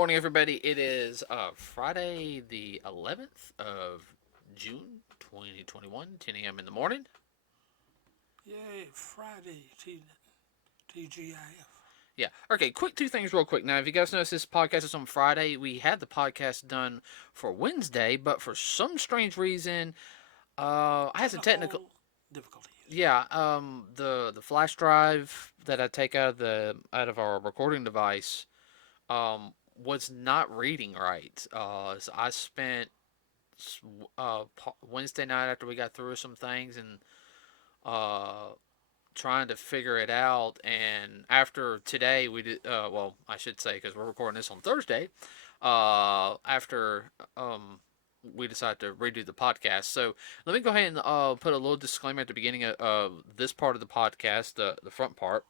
morning, everybody. It is Friday, the 11th of June, 2021, 10 a.m. in the morning. Yay, Friday, TGIF. Yeah. Okay, quick two things real quick. Now, if you guys notice this podcast is on Friday, we had the podcast done for Wednesday, but for some strange reason, I had some technical. Technical difficulties. Yeah, the flash drive that I take out of our recording device was not reading right. So I spent Wednesday night after we got through some things and uh, trying to figure it out. And after today, we did. Well, I should say because we're recording this on Thursday. After we decided to redo the podcast. So let me go ahead and put a little disclaimer at the beginning of this part of the podcast, the front part.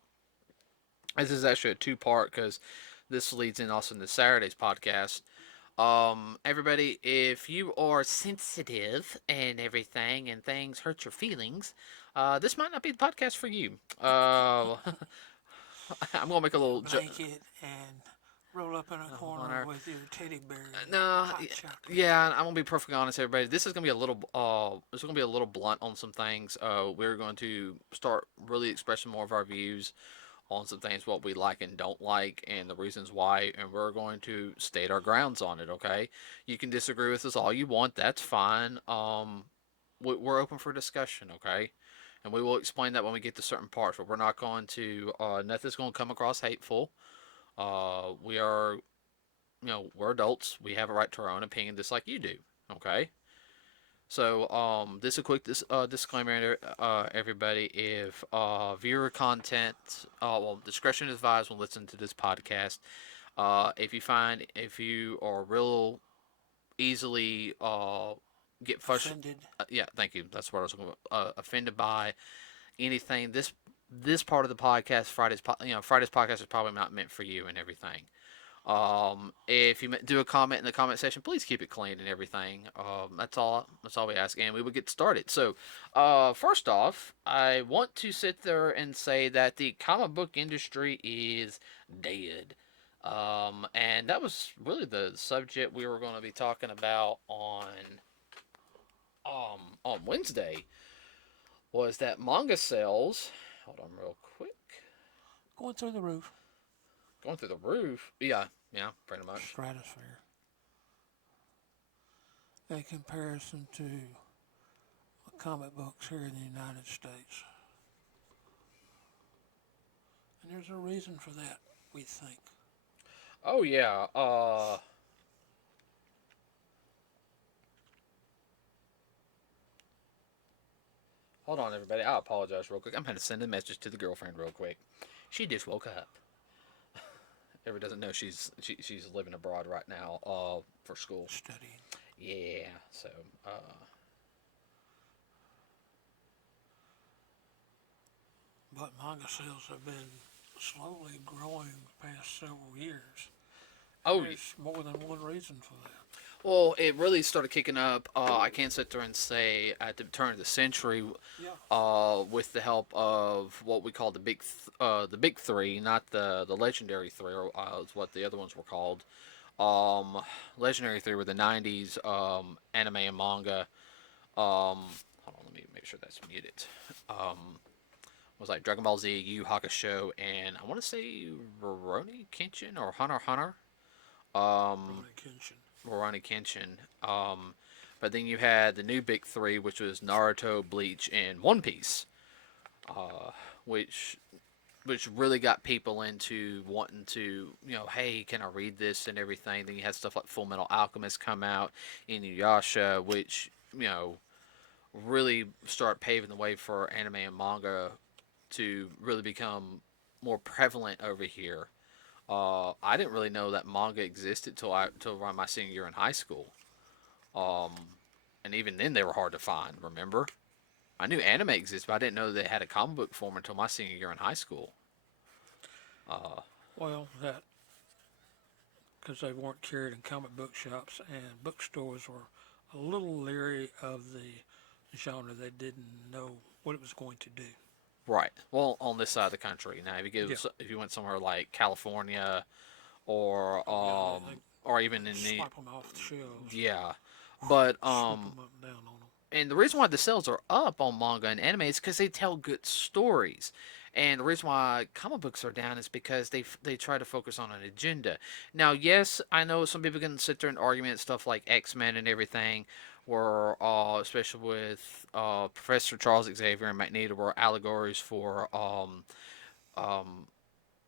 This is actually a two-part because this leads in also into Saturday's podcast. Everybody, if you are sensitive and everything and things hurt your feelings, this might not be the podcast for you. I'm gonna make a Get little a blanket and roll up in a corner with your teddy bear and no, hot chocolate. yeah, I'm gonna be perfectly honest, everybody. This is gonna be a little, this is gonna be a little blunt on some things. We're going to start really expressing more of our views on some things, what we like and don't like, and the reasons why, and we're going to state our grounds on it. Okay, you can disagree with us all you want. That's fine. We're open for discussion. Okay, and we will explain that when we get to certain parts. But we're not going to. Nothing's going to come across hateful. We are, we're adults. We have a right to our own opinion, just like you do. Okay. So, this is a quick disclaimer, everybody. If viewer content, well, discretion is advised when listening to this podcast. If you are real easily get frustrated, Offended. yeah, thank you. That's what I was going to offended by anything. This part of the podcast, Friday's podcast is probably not meant for you and everything. If you do a comment in the comment section, please keep it clean and everything. That's all. That's all we ask, and we will get started. So, first off, I want to sit there and say that the comic book industry is dead. And that was really the subject we were going to be talking about on Wednesday. Was that manga sales? Hold on, real quick. Going through the roof. Going through the roof. Yeah, yeah, pretty much. Stratosphere. In comparison to comic books here in the United States. And there's a reason for that, we think. Oh yeah. Hold on, everybody. I apologize real quick. I'm going to send a message to the girlfriend real quick. She just woke up. Everybody doesn't know she's living abroad right now. For school. Studying. Yeah. So. But manga sales have been slowly growing the past several years. Oh. There's more than one reason for that. Well, it really started kicking up. I can't sit there and say at the turn of the century, with the help of what we call the big three, not the legendary three, or is what the other ones were called. Legendary three were the '90s anime and manga. Hold on, let me make sure that's muted. Was like Dragon Ball Z, Yu Yu Hakusho, and I want to say Rurouni Kenshin or Hunter x Hunter. Rurouni Kenshin. Rurouni Kenshin. But then you had the new big three, which was Naruto, Bleach, and One Piece, which really got people into wanting to, hey, can I read this and everything. Then you had stuff like Full Metal Alchemist come out, Inuyasha, which really start paving the way for anime and manga to really become more prevalent over here. I didn't really know that manga existed till around my senior year in high school. Um, and even then they were hard to find. Remember, I knew anime existed, but I didn't know they had a comic book form until my senior year in high school. Well, that because they weren't carried in comic book shops and bookstores were a little leery of the genre. They didn't know what it was going to do. Right. Well, on this side of the country now, Yeah. if you went somewhere like California or Oh yeah, or they even in the swipe them off the shelves, yeah. But swoop them up and down on them. and the reason why the sales are up on manga and anime is because they tell good stories. And the reason why comic books are down is because they try to focus on an agenda. Now, yes, I know some people can sit there and argument stuff like X-Men and everything, where especially with Professor Charles Xavier and Magneto were allegories for um,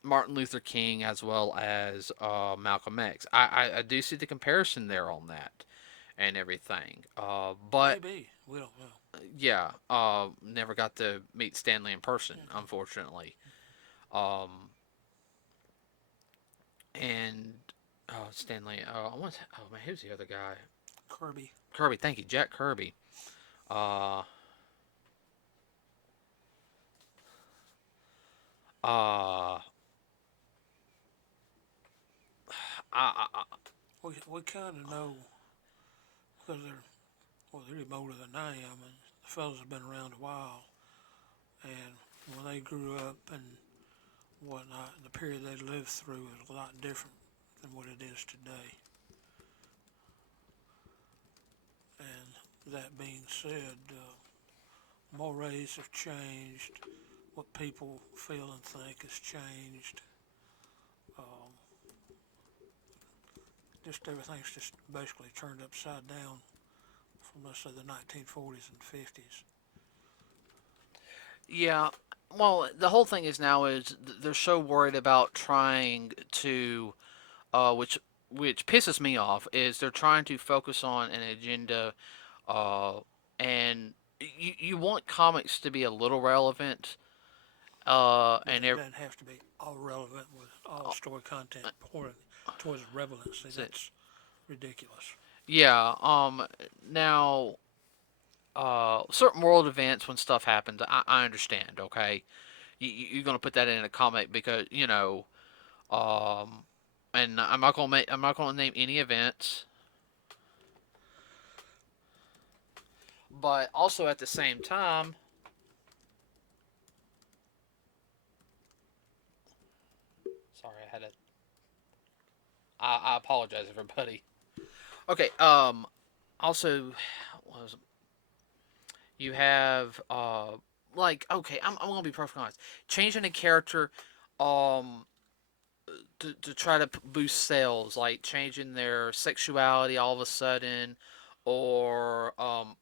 Martin Luther King as well as Malcolm X. I do see the comparison there on that and everything. But Maybe we don't know. yeah, never got to meet Stanley in person, unfortunately. Um, and Stanley, I want. Oh man, who's the other guy? Kirby. Kirby. Thank you, Jack Kirby. Uh, uh, I We kind of know because they're even older than I am, and the fellas have been around a while. And when they grew up and whatnot, the period they lived through is a lot different than what it is today. And that being said, mores have changed. What people feel and think has changed. Um, just everything's just basically turned upside down from let's say the 1940s and 50s. yeah. Well, the whole thing is now is they're so worried about trying to, which pisses me off, is they're trying to focus on an agenda, uh, and you want comics to be a little relevant, But it doesn't have to be all relevant with all story content pointing towards relevancy. That's ridiculous. yeah. Now, certain world events when stuff happens, I understand. Okay, you're gonna put that in a comic because and I'm not gonna name any events, but also at the same time, sorry, I had a. I apologize, everybody. Okay. Also, what was you have like okay, I'm gonna be perfectly honest. Changing a character, um, to try to boost sales, like changing their sexuality all of a sudden, or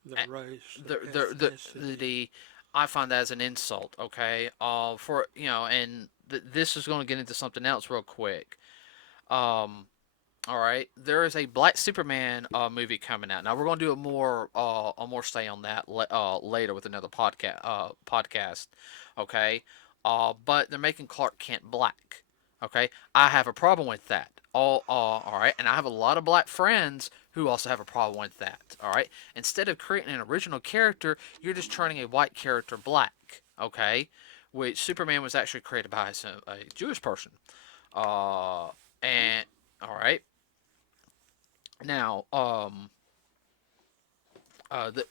Their race, their ethnicity. the I find that as an insult. Okay, for and this is going to get into something else real quick. Um, all right, there is a Black Superman movie coming out. Now we're going to do a more stay on that later with another podcast. Okay, but they're making Clark Kent black. Okay, I have a problem with that. All right, and I have a lot of black friends who also have a problem with that. All right, instead of creating an original character, you're just turning a white character black. Okay, which Superman was actually created by a Jewish person. Uh, and all right, now, the,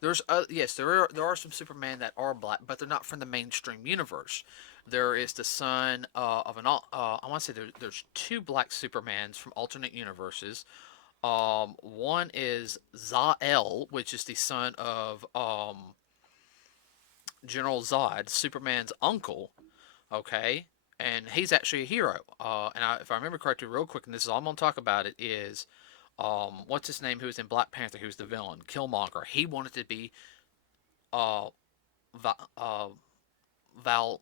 there's yes, there are some Superman that are black, but they're not from the mainstream universe. There is the son of an I want to say there's two black Supermans from alternate universes. One is Zod, which is the son of General Zod, Superman's uncle. Okay, and he's actually a hero. If I remember correctly, real quick, and this is all I'm gonna talk about it is what's his name? Who was in Black Panther? Who's the villain? Killmonger. He wanted to be uh, Va- uh Val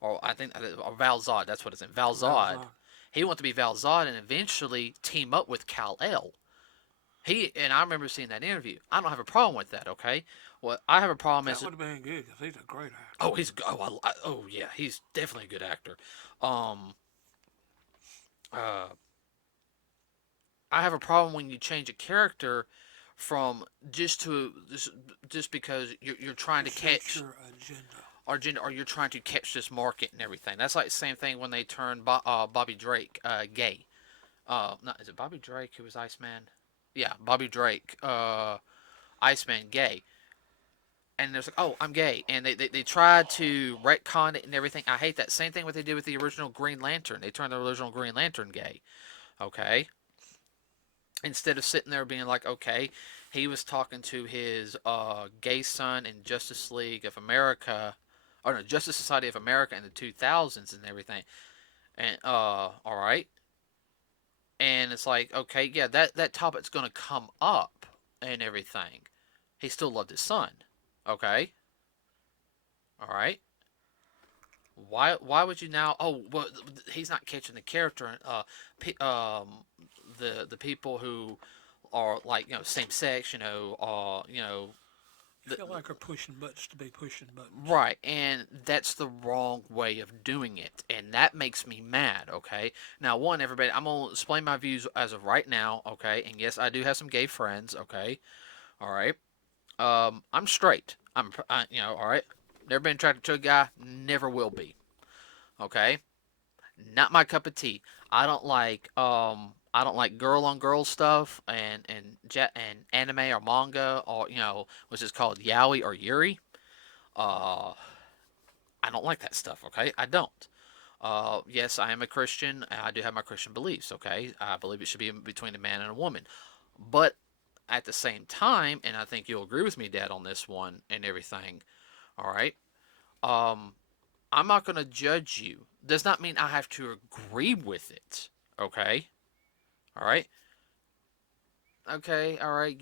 or I think or Val Zod. That's what it's in. Val Zod. Valzar. He wanted to be Val Zod and eventually team up with Kal El. He and I remember seeing that interview. I don't have a problem with that. Okay, what I have a problem That is would have been good because he's a great actor. oh oh yeah, he's definitely a good actor. Um, uh, I have a problem when you change a character from just because you're trying To to suit catch your agenda. or you're trying to catch this market and everything. That's like the same thing when they turned Bobby Drake gay. Not is it Bobby Drake who was Iceman? Yeah, Bobby Drake, Iceman gay. and there's like, oh, I'm gay, and they tried to retcon it and everything. I hate that. Same thing what they did with the original Green Lantern. They turned the original Green Lantern gay. Okay, instead of sitting there being like, okay, he was talking to his gay son in Justice League of America, or no, Justice Society of America in the 2000s and everything, and all right, and it's like, okay, yeah, that topic's gonna come up and everything. He still loved his son, okay, all right. Why would you now? Oh, well, he's not catching the character. The people who are like same sex, You the, feel like they're pushing buttons to be pushing buttons. right, and that's the wrong way of doing it, and that makes me mad. Okay, now one, everybody, I'm gonna explain my views as of right now. Okay, and yes, I do have some gay friends. Okay, all right. I'm straight. All right. Never been attracted to a guy. Never will be. Okay, not my cup of tea. I don't like girl on girl stuff and anime or manga or which is called yaoi or yuri. Uh, I don't like that stuff. Okay, I don't. Yes, I am a Christian. I do have my Christian beliefs. Okay, I believe it should be between a man and a woman, but at the same time, and I think you'll agree with me, Dad, on this one and everything. All right. Um, I'm not going to judge you. Does not mean I have to agree with it. Okay? All right? Okay, all right.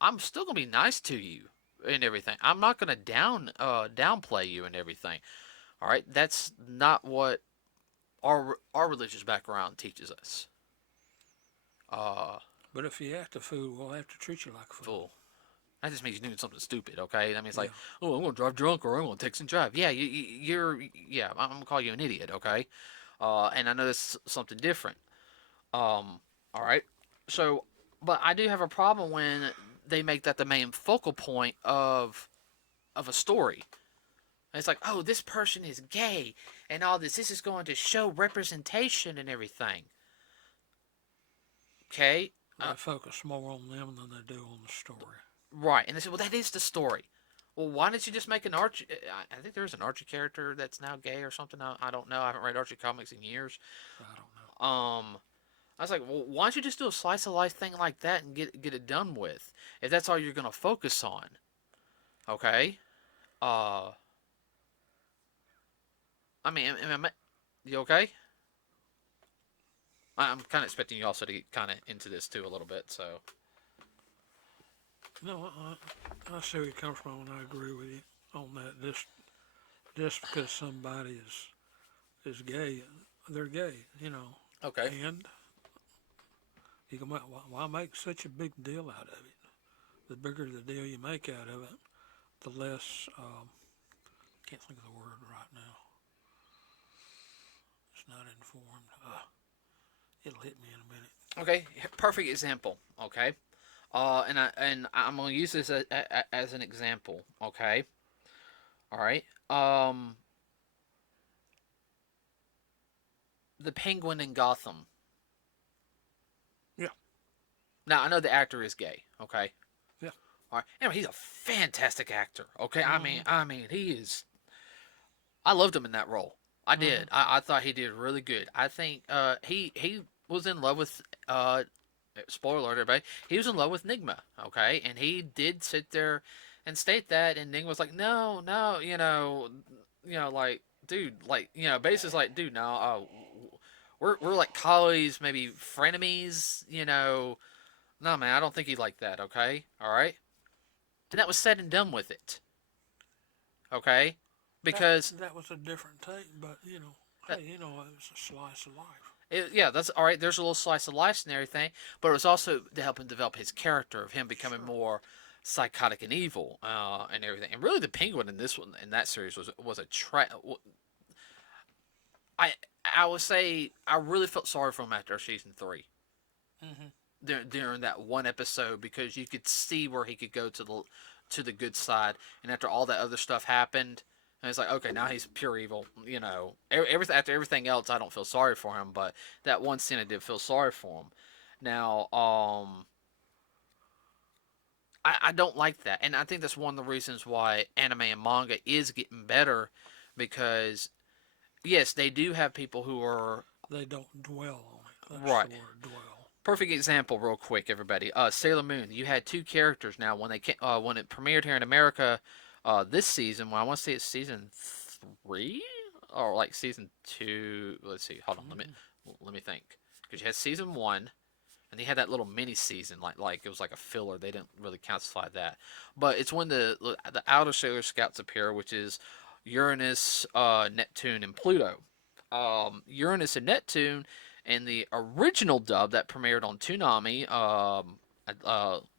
I'm still going to be nice to you and everything. I'm not going to downplay you and everything. All right? That's not what our religious background teaches us. Uh But if you act a fool, we'll have to treat you like a fool. Fool. That just means you're doing something stupid, okay? That means Yeah. like, oh, I'm gonna drive drunk or I'm gonna text and drive. Yeah, yeah. I'm gonna call you an idiot, okay? And I know this is something different. All right. So, but I do have a problem when they make that the main focal point of a story. And it's like, oh, this person is gay and all this. This is going to show representation and everything. Okay. They focus more on them than they do on the story. Right. And they say, well, that is the story. Well, why didn't you just make an Archie? I think there's an Archie character that's now gay or something. I don't know. I haven't read Archie comics in years. I don't know. I was like, well, why don't you just do a slice of life thing like that and get it done with? If that's all you're gonna focus on, okay? Uh, I mean, you okay? I'm kind of expecting you also to get kind of into this too a little bit. So, No, I see where you come from, and I agree with you on that. Just because somebody is gay, they're gay, okay, and you can why make such a big deal out of it? The bigger the deal you make out of it, the less. Can't think of the word right now. It's not informed. It'll hit me in a minute. okay, perfect example. Okay, and I'm gonna use this as an example. Okay, all right. The Penguin in Gotham. Yeah, Now I know the actor is gay. Okay, yeah. all right. Anyway, he's a fantastic actor. Okay, Mm-hmm. I mean, he is. I loved him in that role. I Mm-hmm. did. I thought he did really good. I think he was in love with spoiler alert, everybody. He was in love with Nigma. Okay, and he did sit there and state that, and Nigma was like, no, no, like, dude, like, basically like, dude, no, we're like colleagues, maybe frenemies, No, man, I don't think he liked that. Okay, all right, and that was said and done with it. Okay, That because that was a different take, but that, hey, it was a slice of life. yeah, that's all right. There's a little slice of life and everything, but it was also to help him develop his character of him becoming Sure. more psychotic and evil and everything. And really, the Penguin in this one in that series was a I I would say I really felt sorry for him after season three. Mm-hmm. During that one episode because you could see where he could go to the good side, and after all that other stuff happened, and it's like okay, now he's pure evil. Everything after everything else, I don't feel sorry for him, but that one scene I did feel sorry for him. Now, I don't like that, and I think that's one of the reasons why anime and manga is getting better, because yes, they do have people who are They don't dwell on it. That's right. the word, dwell. Perfect example, real quick, everybody. Sailor Moon. You had two characters now when it premiered here in America this season. Well, I want to say it's season 3 or like season 2. Let's see. Hold on. Let me think. Because you had season 1, and they had that little mini season, like it was like a filler. They didn't really classify that, but it's when the outer Sailor Scouts appear, which is Uranus, Neptune, and Pluto. Uranus and Neptune, and the original dub that premiered on Toonami,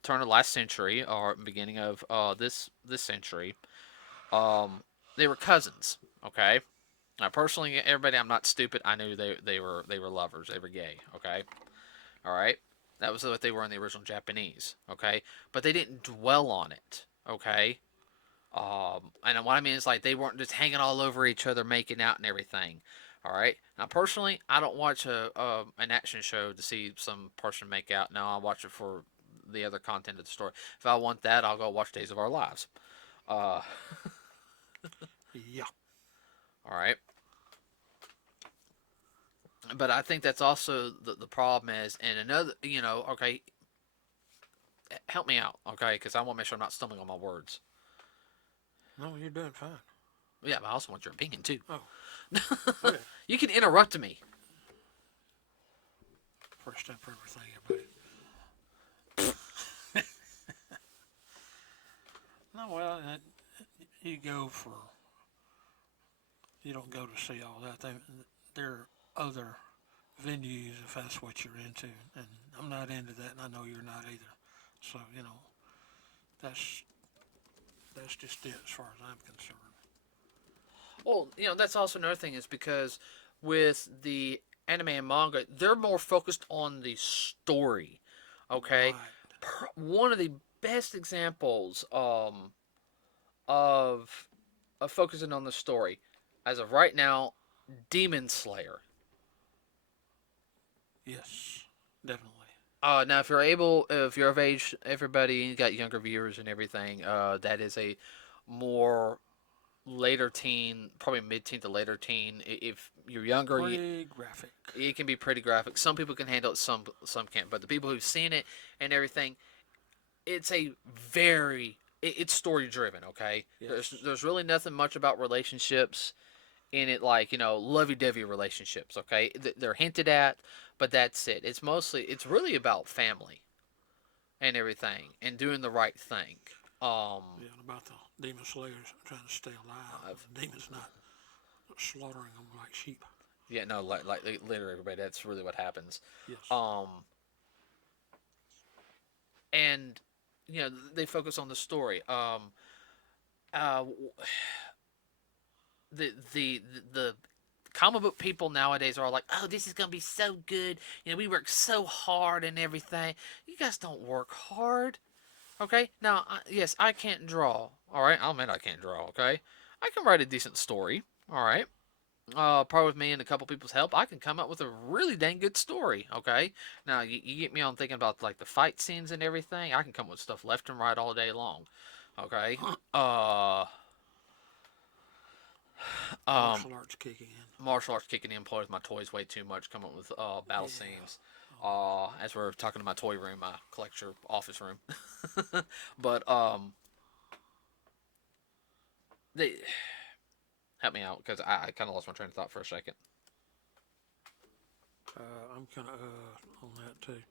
turn of last century or beginning of this century, they were cousins. Okay. Now, personally, everybody, I'm not stupid. I knew they were lovers. They were gay. Okay. All right. That was what they were in the original Japanese. Okay. But they didn't dwell on it. Okay. And what I mean is like they weren't just hanging all over each other, making out and everything. All right. Now, personally, I don't watch an action show to see some person make out. No, I watch it for the other content of the story. If I want that, I'll go watch Days of Our Lives. Uh, Yeah. all right. But I think that's also the problem is, and another, okay, help me out, okay, because I want to make sure I'm not stumbling on my words. No, you're doing fine. Yeah, but I also want your opinion too. Oh, okay. You can interrupt me. First step for everything, everybody. No, well, you go for. You don't go to see all that. There are other venues if that's what you're into, and I'm not into that, and I know you're not either. So that's that's just it as far as I'm concerned. Well, that's also another thing is because with the anime and manga, they're more focused on the story. Okay, Right. one of the best examples of focusing on the story, as of right now, Demon Slayer. Yes, definitely. Now, if you're of age, everybody, you got younger viewers and everything. That is a more later teen, probably mid-teen to later teen. If you're younger, Pretty graphic. it can be pretty graphic. Some people can handle it, some can't. But the people who've seen it and everything, it's a it's story driven. Okay, Yes. there's really nothing much about relationships in it, like lovey-dovey relationships. Okay, they're hinted at, but that's it. It's really about family and everything and doing the right thing. Yeah, and about the demon slayers trying to stay alive. The demons not slaughtering them like sheep. Yeah, no, like literally, everybody. That's really what happens. Yes. And they focus on the story. Uh, the comic book people nowadays are all like, "Oh, this is gonna be so good. We work so hard and everything. You guys don't work hard, okay? Now, yes, I can't draw. All right, I'll admit I can't draw. Okay, I can write a decent story. All right. Probably with me and a couple people's help, I can come up with a really dang good story. Okay. Now, you get me on thinking about like the fight scenes and everything. I can come up with stuff left and right all day long. Okay. Martial arts kicking in. Martial arts kicking in, plays my toys way too much. Come up with battle scenes. As we're talking to my toy room, my collector office room. But they help me out because I kind of lost my train of thought for a second. I'm kind of on that too.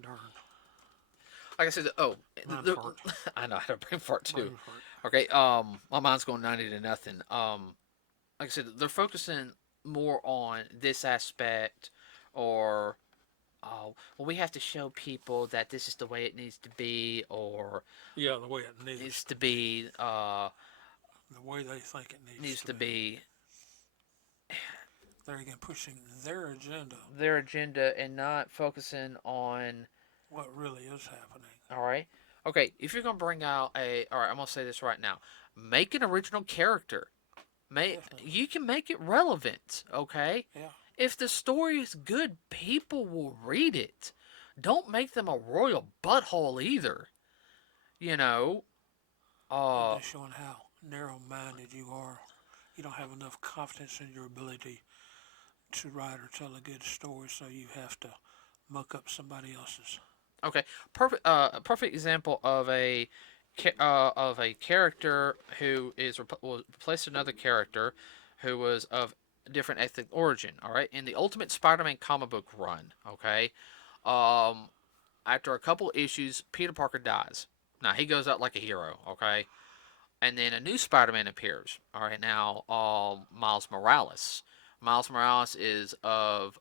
Darn. Like I said, Fart. I know I had a brain fart too. Brain fart. Okay, my mind's going 90 to nothing. Like I said, they're focusing more on this aspect, or well, we have to show people that this is the way it needs to be, or Yeah, the way it needs to be. The way they think it Needs to be They're again pushing their agenda. Their agenda and not focusing on what really is happening. All right. Okay, if you're gonna bring out all right, I'm gonna say this right now. Make an original character. You can make it relevant. Okay. Yeah. If the story is good, people will read it. Don't make them a royal butthole either. You know, You're uh, just showing how narrow-minded you are. You don't have enough confidence in your ability to write or tell a good story, so you have to muck up somebody else's. okay, perfect. A perfect example of a character who was replaced another character who was of different ethnic origin. All right, in the Ultimate Spider-Man comic book run. Okay, um, after a couple issues, Peter Parker dies. Now he goes out like a hero. Okay, and then a new Spider-Man appears. All right, now Miles Morales. Miles Morales is of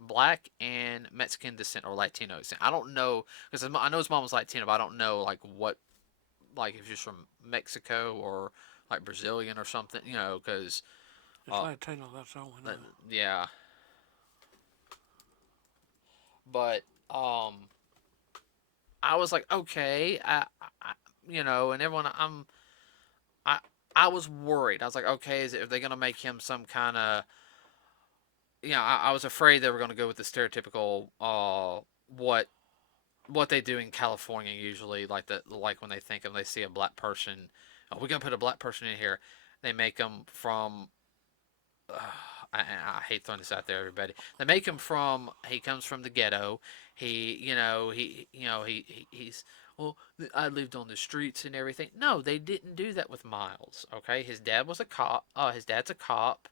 black and Mexican descent or Latino descent. I don't know because I know his mom was Latino, but I don't know like what like if she's from Mexico or like Brazilian or something. You know, because It's uh, Latino, that's all we know. yeah, but I was like, okay, you know, and everyone, I, I was worried. I was like, okay, are they gonna make him some kind of, I was afraid they were gonna go with the stereotypical, what they do in California usually, like when they think of, they see a black person, oh, we're gonna put a black person in here. They make them from, uh, I hate throwing this out there, everybody. They make him from. He comes from the ghetto. He's well. I lived on the streets and everything. No, they didn't do that with Miles. Okay, his dad was a cop. His dad's a cop.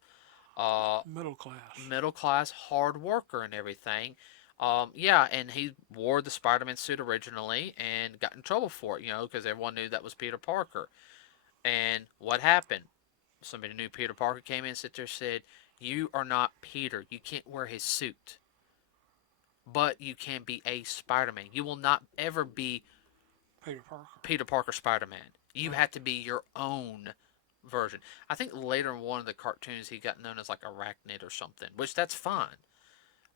Uh, Middle class. Middle class, hard worker and everything. Yeah, and he wore the Spider-Man suit originally and got in trouble for it. Because everyone knew that was Peter Parker. And what happened? Somebody knew Peter Parker came in and sit there said, "You are not Peter. You can't wear his suit, but you can be a Spider-Man. You will not ever be Peter Parker. Peter Parker Spider-Man. You Right. have to be your own version." I think later in one of the cartoons he got known as like Arachnid or something, which that's fine.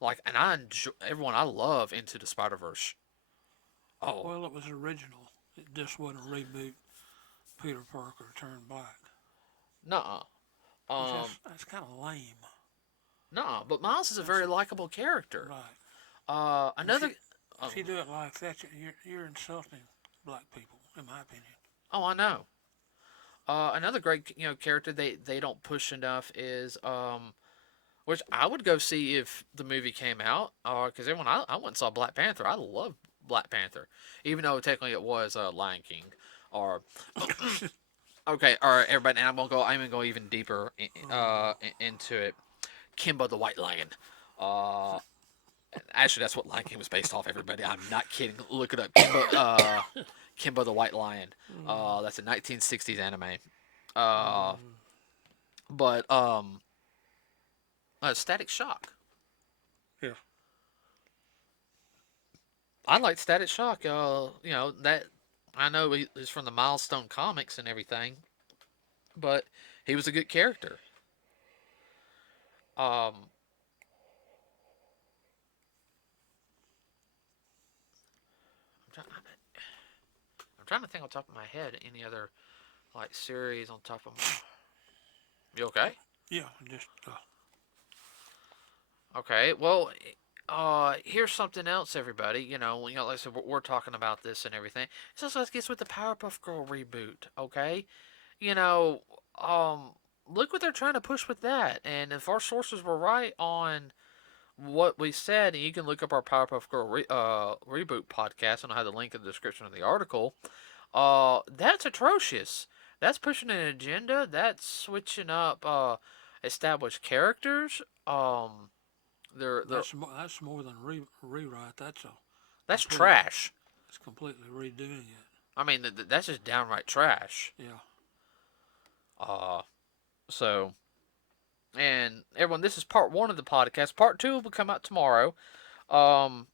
Like, and I enjoy, everyone I love Into the Spider Verse. Oh, Well, it was original. It just wasn't a reboot. Peter Parker turned black, nuh-uh. which Um, that's kind of lame. nuh-uh. But Miles is a That's very likable character. right. If you Another. Oh, if you do it like that, you're insulting black people, in my opinion. oh, I know. Another great character they don't push enough is which I would go see if the movie came out. Because everyone I went and saw Black Panther. I love Black Panther, even though technically it was Lion King. Or okay, all right, everybody. And I'm gonna go even deeper into it. Kimba the White Lion. Uh, Actually, that's what Lion King was based off. Everybody, I'm not kidding. Look it up. Kimba the White Lion. That's a 1960s anime. Uh, but Static Shock. Yeah. I like Static Shock. That I know he's from the Milestone comics and everything, but he was a good character. Um, I'm, try- I'm trying to think on top of my head any other like series on top of my. You okay? Yeah. Just Okay. Well, here's something else, everybody. Like I said, we're talking about this and everything. So let's get with the Powerpuff Girl reboot. Okay. You know, um, look what they're trying to push with that. And if our sources were right on what we said, and you can look up our Powerpuff Girl reboot podcast, and I'll have the link in the description of the article. That's atrocious. That's pushing an agenda. That's switching up established characters. They're that's more than rewrite. That's a that's complete. trash. It's completely redoing it. I mean, that's just downright trash. Yeah. Uh, so and everyone, this is part one of the podcast. Part two will come out tomorrow. Um,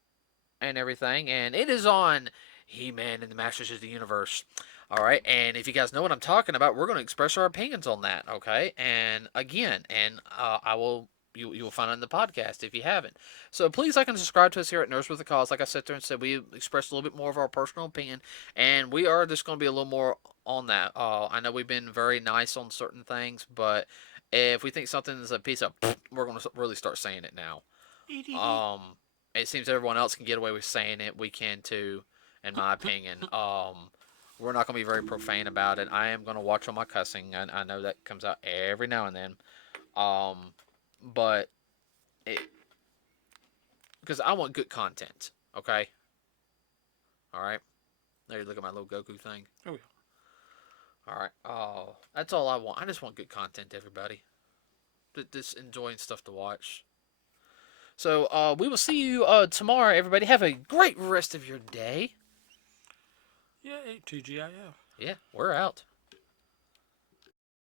and everything, and it is on He-Man and the Masters of the Universe. All right, and if you guys know what I'm talking about, we're going to express our opinions on that. Okay, and again, I will. You will find it in the podcast if you haven't. So please like and subscribe to us here at Nerds with a Cause. Like I said there and said, we expressed a little bit more of our personal opinion, and we are just going to be a little more on that. I know we've been very nice on certain things, but If we think something is a piece of, we're going to really start saying it now. Um, it seems everyone else can get away with saying it. We can too, in my opinion. We're not going to be very profane about it. I am going to watch on my cussing. I know that comes out every now and then. Um, but it, because I want good content. Okay. All right. There you look at my little Goku thing. Oh yeah. All right. Oh, that's all I want. I just want good content, everybody. Just enjoying stuff to watch. So we will see you tomorrow, everybody. Have a great rest of your day. Yeah, TGIF. Yeah, we're out.